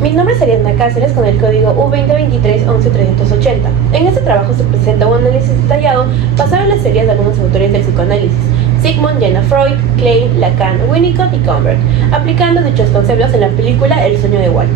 Mi nombre es Ariadna Cáceres con el código U2023-11380. En este trabajo se presenta un análisis detallado basado en las teorías de algunos autores del psicoanálisis: Sigmund, Jenna Freud, Klein, Lacan, Winnicott y Comberg, aplicando dichos conceptos en la película El sueño de Walt.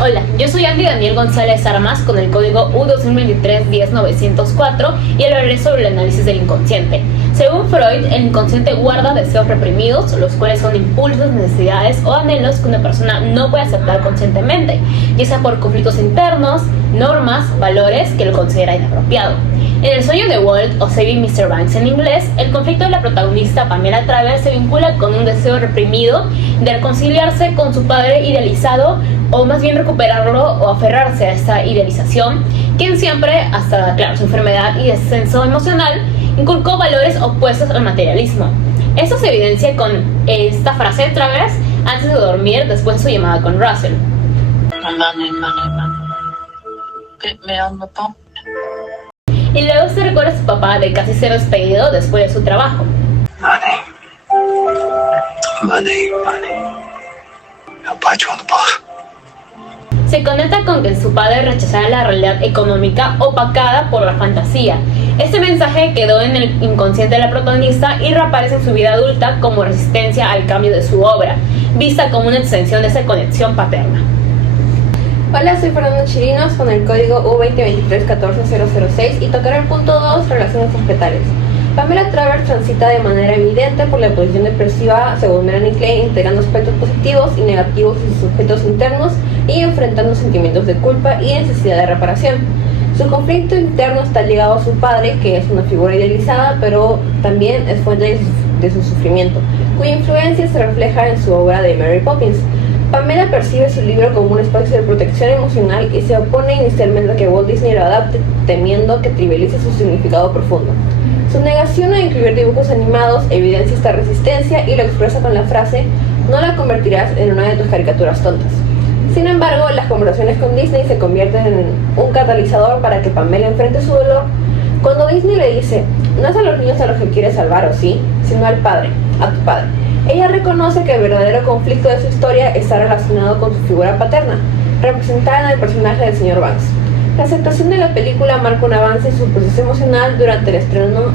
Hola, yo soy Andy Daniel González Armas con el código U2023-10904 y hablaré sobre el análisis del inconsciente. Según Freud, el inconsciente guarda deseos reprimidos, los cuales son impulsos, necesidades o anhelos que una persona no puede aceptar conscientemente, ya sea por conflictos internos, normas, valores que lo considera inapropiado. En El sueño de Walt, o Saving Mr. Banks en inglés, el conflicto de la protagonista Pamela Travers se vincula con un deseo reprimido de reconciliarse con su padre idealizado, o más bien recuperarlo o aferrarse a esta idealización, quien siempre, hasta su enfermedad y descenso emocional, inculcó valores opuestos al materialismo. Esto se evidencia con esta frase de Travers antes de dormir después de su llamada con Russell. Y luego se recuerda a su papá de casi ser despedido después de su trabajo. Money. I'll buy you on the boat. Se conecta con que su padre rechazara la realidad económica opacada por la fantasía. Este mensaje quedó en el inconsciente de la protagonista y reaparece en su vida adulta como resistencia al cambio de su obra, vista como una extensión de esa conexión paterna. Hola, soy Fernando Chirinos con el código U2023-14006 y tocaré el punto 2, relaciones objetales. Pamela Travers transita de manera evidente por la posición depresiva, según Melanie Klein, integrando aspectos positivos y negativos en sus objetos internos y enfrentando sentimientos de culpa y necesidad de reparación. Su conflicto interno está ligado a su padre, que es una figura idealizada, pero también es fuente de su sufrimiento, cuya influencia se refleja en su obra de Mary Poppins. Pamela percibe su libro como un espacio de protección emocional y se opone inicialmente a que Walt Disney lo adapte, temiendo que trivialice su significado profundo. Su negación a incluir dibujos animados evidencia esta resistencia y lo expresa con la frase: "No la convertirás en una de tus caricaturas tontas". Sin embargo, las conversaciones con Disney se convierten en un catalizador para que Pamela enfrente su dolor. Cuando Disney le dice: "No es a los niños a los que quieres salvar, ¿o sí?", sino al padre, a tu padre, ella reconoce que el verdadero conflicto de su historia está relacionado con su figura paterna, representada en el personaje del Sr. Banks. La aceptación de la película marca un avance en su proceso emocional. Durante el estreno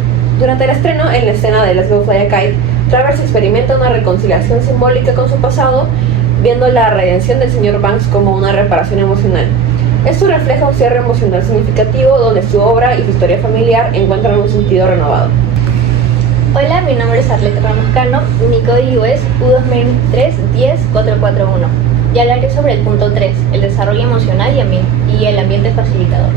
en la escena de Let's Go Fly a Kite, Travers experimenta una reconciliación simbólica con su pasado, viendo la redención del Sr. Banks como una reparación emocional. Esto refleja un cierre emocional significativo donde su obra y su historia familiar encuentran un sentido renovado. Hola, mi nombre es Arleta Ramos Cano y mi código es U2023-10441. Y hablaré sobre el punto 3, el desarrollo emocional y el ambiente facilitador.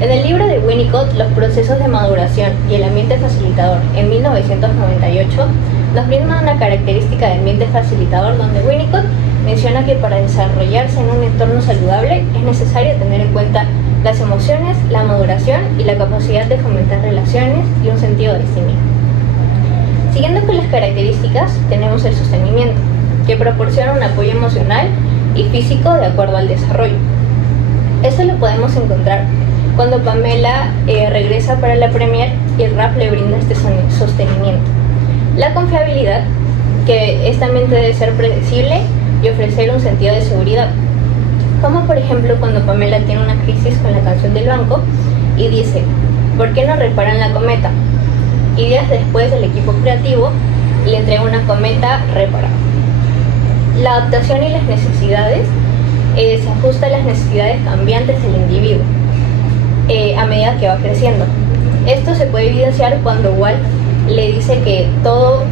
En el libro de Winnicott, Los procesos de maduración y el ambiente facilitador, en 1998, nos brinda una característica de ambiente facilitador donde Winnicott menciona que para desarrollarse en un entorno saludable es necesario tener en cuenta las emociones, la maduración y la capacidad de fomentar relaciones y un sentido de sí mismo. Siguiendo con las características, tenemos el sostenimiento, que proporciona un apoyo emocional y físico de acuerdo al desarrollo. Esto lo podemos encontrar cuando Pamela regresa para la premier y Ralph le brinda este sostenimiento. La confiabilidad, que esta mente debe ser predecible y ofrecer un sentido de seguridad, como por ejemplo cuando Pamela tiene una crisis con la canción del banco y dice: "¿Por qué no reparan la cometa?". Y días después el equipo creativo le entrega una cometa reparada. La adaptación y las necesidades se ajusta a las necesidades cambiantes del individuo a medida que va creciendo. Esto se puede evidenciar cuando Walt le dice que todo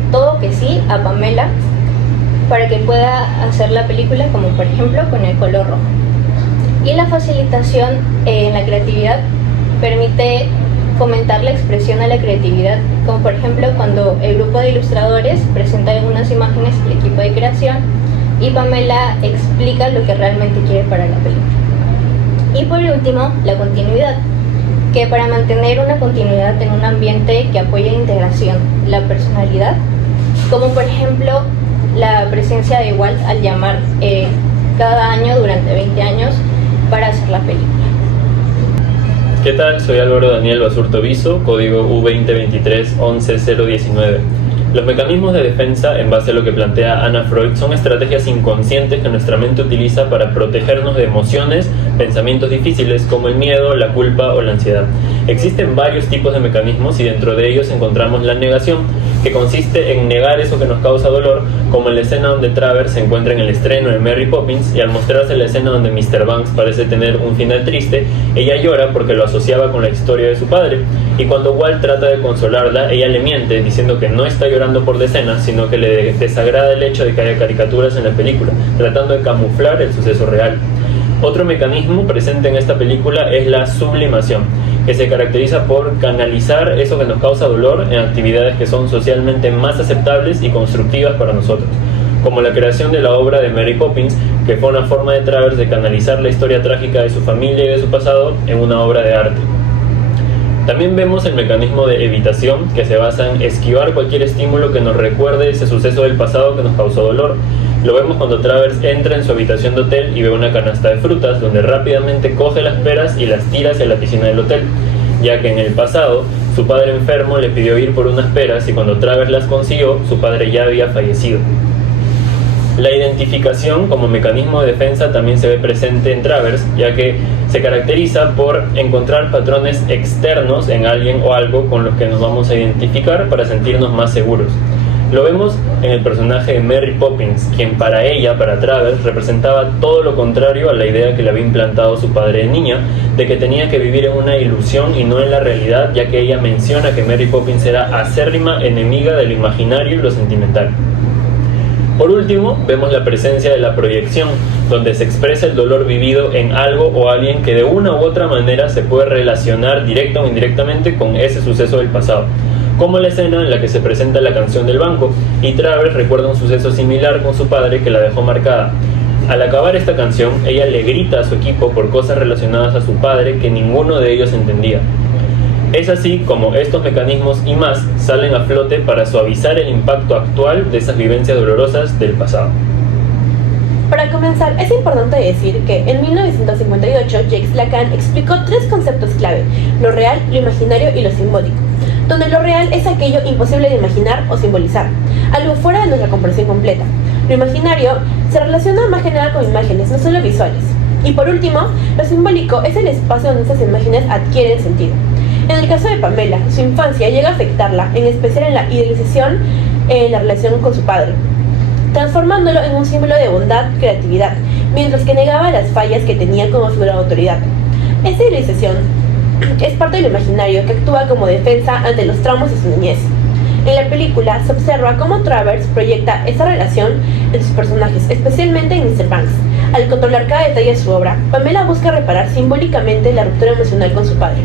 que sí a Pamela para que pueda hacer la película, como por ejemplo con el color rojo. Y la facilitación en la creatividad permite fomentar la expresión a la creatividad, como por ejemplo cuando el grupo de ilustradores presenta algunas imágenes al equipo de creación y Pamela explica lo que realmente quiere para la película. Y por último, la continuidad, que para mantener una continuidad en un ambiente que apoye la integración, la personalidad, como por ejemplo la presencia de Walt al llamar cada año durante 20 años para hacer la película. ¿Qué tal? Soy Álvaro Daniel Basurto Viso, código U2023-11019. Los mecanismos de defensa, en base a lo que plantea Anna Freud, son estrategias inconscientes que nuestra mente utiliza para protegernos de emociones, pensamientos difíciles como el miedo, la culpa o la ansiedad. Existen varios tipos de mecanismos y dentro de ellos encontramos la negación, que consiste en negar eso que nos causa dolor, como en la escena donde Travers se encuentra en el estreno de Mary Poppins y al mostrarse la escena donde Mr. Banks parece tener un final triste, ella llora porque lo asociaba con la historia de su padre, y cuando Walt trata de consolarla, ella le miente diciendo que no está llorando por la escena, sino que le desagrada el hecho de que haya caricaturas en la película, tratando de camuflar el suceso real. Otro mecanismo presente en esta película es la sublimación, que se caracteriza por canalizar eso que nos causa dolor en actividades que son socialmente más aceptables y constructivas para nosotros, como la creación de la obra de Mary Poppins, que fue una forma de Travers de canalizar la historia trágica de su familia y de su pasado en una obra de arte. También vemos el mecanismo de evitación, que se basa en esquivar cualquier estímulo que nos recuerde ese suceso del pasado que nos causó dolor. Lo vemos cuando Travers entra en su habitación de hotel y ve una canasta de frutas, donde rápidamente coge las peras y las tira hacia la piscina del hotel, ya que en el pasado su padre enfermo le pidió ir por unas peras y cuando Travers las consiguió, su padre ya había fallecido. La identificación como mecanismo de defensa también se ve presente en Travers, ya que se caracteriza por encontrar patrones externos en alguien o algo con los que nos vamos a identificar para sentirnos más seguros. Lo vemos en el personaje de Mary Poppins, quien para ella, para Travers, representaba todo lo contrario a la idea que le había implantado su padre de niña, de que tenía que vivir en una ilusión y no en la realidad, ya que ella menciona que Mary Poppins era acérrima enemiga de lo imaginario y lo sentimental. Por último, vemos la presencia de la proyección, donde se expresa el dolor vivido en algo o alguien que de una u otra manera se puede relacionar directa o indirectamente con ese suceso del pasado, como la escena en la que se presenta la canción del banco, y Travers recuerda un suceso similar con su padre que la dejó marcada. Al acabar esta canción, ella le grita a su equipo por cosas relacionadas a su padre que ninguno de ellos entendía. Es así como estos mecanismos y más salen a flote para suavizar el impacto actual de esas vivencias dolorosas del pasado. Para comenzar, es importante decir que en 1958 Jacques Lacan explicó tres conceptos clave: lo real, lo imaginario y lo simbólico, donde lo real es aquello imposible de imaginar o simbolizar, algo fuera de nuestra comprensión completa. Lo imaginario se relaciona más general con imágenes, no solo visuales. Y por último, lo simbólico es el espacio donde estas imágenes adquieren sentido. En el caso de Pamela, su infancia llega a afectarla, en especial en la idealización en la relación con su padre, transformándolo en un símbolo de bondad, creatividad, mientras que negaba las fallas que tenía como figura de autoridad. Esta idealización es parte del imaginario que actúa como defensa ante los traumas de su niñez. En la película se observa cómo Travers proyecta esa relación en sus personajes, especialmente en Mr. Banks. Al controlar cada detalle de su obra, Pamela busca reparar simbólicamente la ruptura emocional con su padre.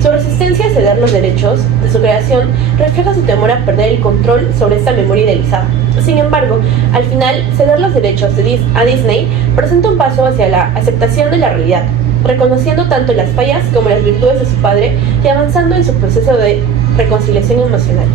Su resistencia a ceder los derechos de su creación refleja su temor a perder el control sobre esta memoria idealizada. Sin embargo, al final, ceder los derechos a Disney presenta un paso hacia la aceptación de la realidad, reconociendo tanto las fallas como las virtudes de su padre y avanzando en su proceso de reconciliación emocional.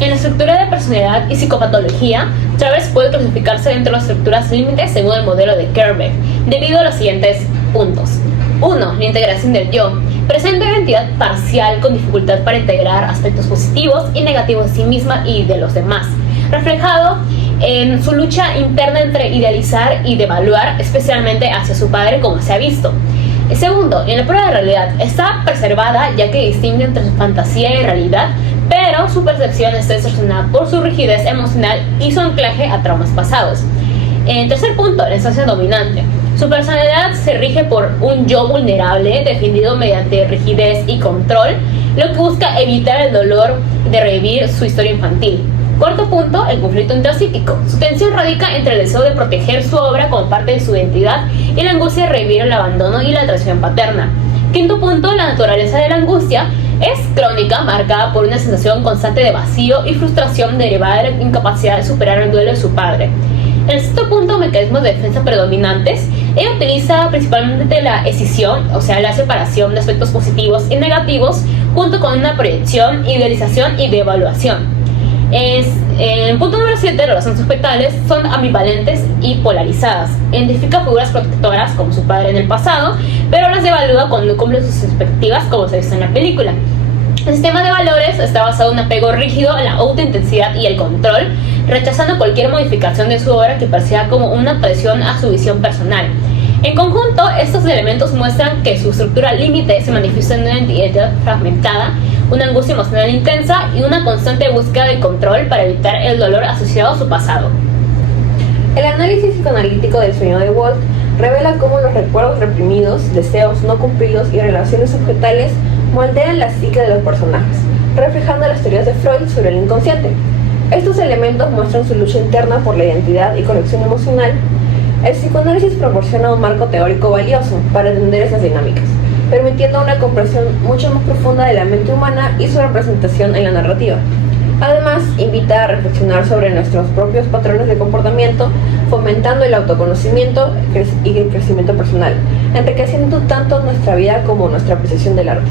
En la estructura de personalidad y psicopatología, Travers puede clasificarse dentro de las estructuras límites según el modelo de Kerbeck, debido a los siguientes puntos. 1. La integración del yo. Presenta una identidad parcial con dificultad para integrar aspectos positivos y negativos de sí misma y de los demás, reflejado en su lucha interna entre idealizar y devaluar, especialmente hacia su padre, como se ha visto. Segundo, en la prueba de realidad está preservada, ya que distingue entre su fantasía y realidad, pero su percepción está distorsionada por su rigidez emocional y su anclaje a traumas pasados. En tercer punto, la instancia dominante. Su personalidad se rige por un yo vulnerable, definido mediante rigidez y control, lo que busca evitar el dolor de revivir su historia infantil. Cuarto punto, el conflicto intrapsíquico. Su tensión radica entre el deseo de proteger su obra como parte de su identidad y la angustia de revivir el abandono y la traición paterna. Quinto punto, la naturaleza de la angustia es crónica, marcada por una sensación constante de vacío y frustración derivada de la incapacidad de superar el duelo de su padre. En el sexto punto, mecanismos de defensa predominantes. Ella utiliza principalmente la escisión, o sea, la separación de aspectos positivos y negativos, junto con una proyección, idealización y devaluación. En punto número 7, las relaciones aspectales son ambivalentes y polarizadas. Identifica figuras protectoras como su padre en el pasado, pero las devalúa cuando no cumple sus expectativas, como se ha visto en la película. El sistema de valores está basado en un apego rígido a la autenticidad y el control, rechazando cualquier modificación de su obra que perciba como una presión a su visión personal. En conjunto, estos elementos muestran que su estructura límite se manifiesta en una identidad fragmentada, una angustia emocional intensa y una constante búsqueda de control para evitar el dolor asociado a su pasado. El análisis psicoanalítico del sueño de Walt revela cómo los recuerdos reprimidos, deseos no cumplidos y relaciones objetales moldean la psique de los personajes, reflejando las teorías de Freud sobre el inconsciente. Estos elementos muestran su lucha interna por la identidad y conexión emocional. El psicoanálisis proporciona un marco teórico valioso para entender esas dinámicas, permitiendo una comprensión mucho más profunda de la mente humana y su representación en la narrativa. Además, invita a reflexionar sobre nuestros propios patrones de comportamiento, fomentando el autoconocimiento y el crecimiento personal, enriqueciendo tanto nuestra vida como nuestra apreciación del arte.